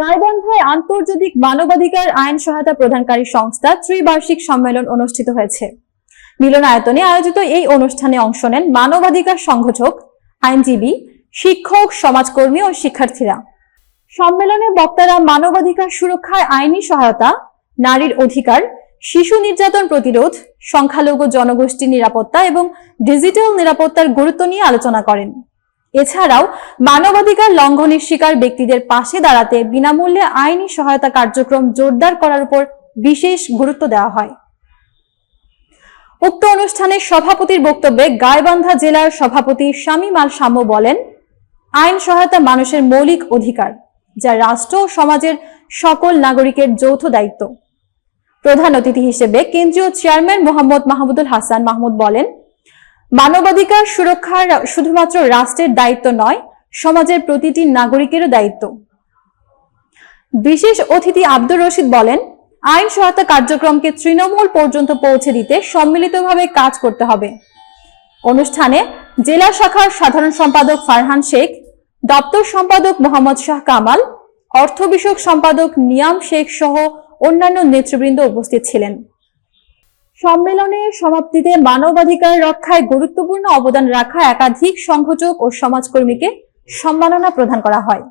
গাইবান্ধায় আন্তর্জাতিক মানবাধিকার আইন সহায়তা প্রদানকারী সংস্থা ত্রিবার্ষিক সম্মেলন অনুষ্ঠিত হয়েছে। মিলনায়তনে আয়োজিত এই অনুষ্ঠানে অংশ নেন মানবাধিকার সংগঠক, আইনজীবী, শিক্ষক, সমাজকর্মী ও শিক্ষার্থীরা। সম্মেলনে বক্তারা মানবাধিকার সুরক্ষায় আইনি সহায়তা, নারীর অধিকার, শিশু নির্যাতন প্রতিরোধ, সংখ্যালঘু জনগোষ্ঠীর নিরাপত্তা এবং ডিজিটাল নিরাপত্তার গুরুত্ব নিয়ে আলোচনা করেন। এছাড়াও মানবাধিকার লঙ্ঘনের শিকার ব্যক্তিদের পাশে দাঁড়াতে বিনামূল্যে আইনি সহায়তা কার্যক্রম জোরদার করার উপর বিশেষ গুরুত্ব দেওয়া হয়। উক্ত অনুষ্ঠানে সভাপতির বক্তব্যে গাইবান্ধা জেলার সভাপতি শামীম আল সাম্য বলেন, আইন সহায়তা মানুষের মৌলিক অধিকার, যা রাষ্ট্র ও সমাজের সকল নাগরিকের যৌথ দায়িত্ব। প্রধান অতিথি হিসেবে কেন্দ্রীয় চেয়ারম্যান মোহাম্মদ মাহমুদুল হাসান মাহমুদ বলেন মানবাধিকার সুরক্ষার শুধুমাত্র রাষ্ট্রের দায়িত্ব নয়, সমাজের প্রতিটি নাগরিকেরও দায়িত্ব। বিশেষ অতিথি আব্দুর রশিদ বলেন, আইন সহায়তা কার্যক্রমকে তৃণমূল পর্যন্ত পৌঁছে দিতে সম্মিলিতভাবে কাজ করতে হবে। অনুষ্ঠানে জেলা শাখার সাধারণ সম্পাদক ফারহান শেখ, দপ্তর সম্পাদক মোহাম্মদ শাহ কামাল, অর্থ বিষয়ক সম্পাদক নিয়াম শেখ সহ অন্যান্য নেতৃবৃন্দ উপস্থিত ছিলেন। সম্মেলনের সমাপ্তিতে মানবাধিকার রক্ষায় গুরুত্বপূর্ণ অবদান রাখা একাধিক সংগঠক ও সমাজকর্মীকে সম্মাননা প্রদান করা হয়।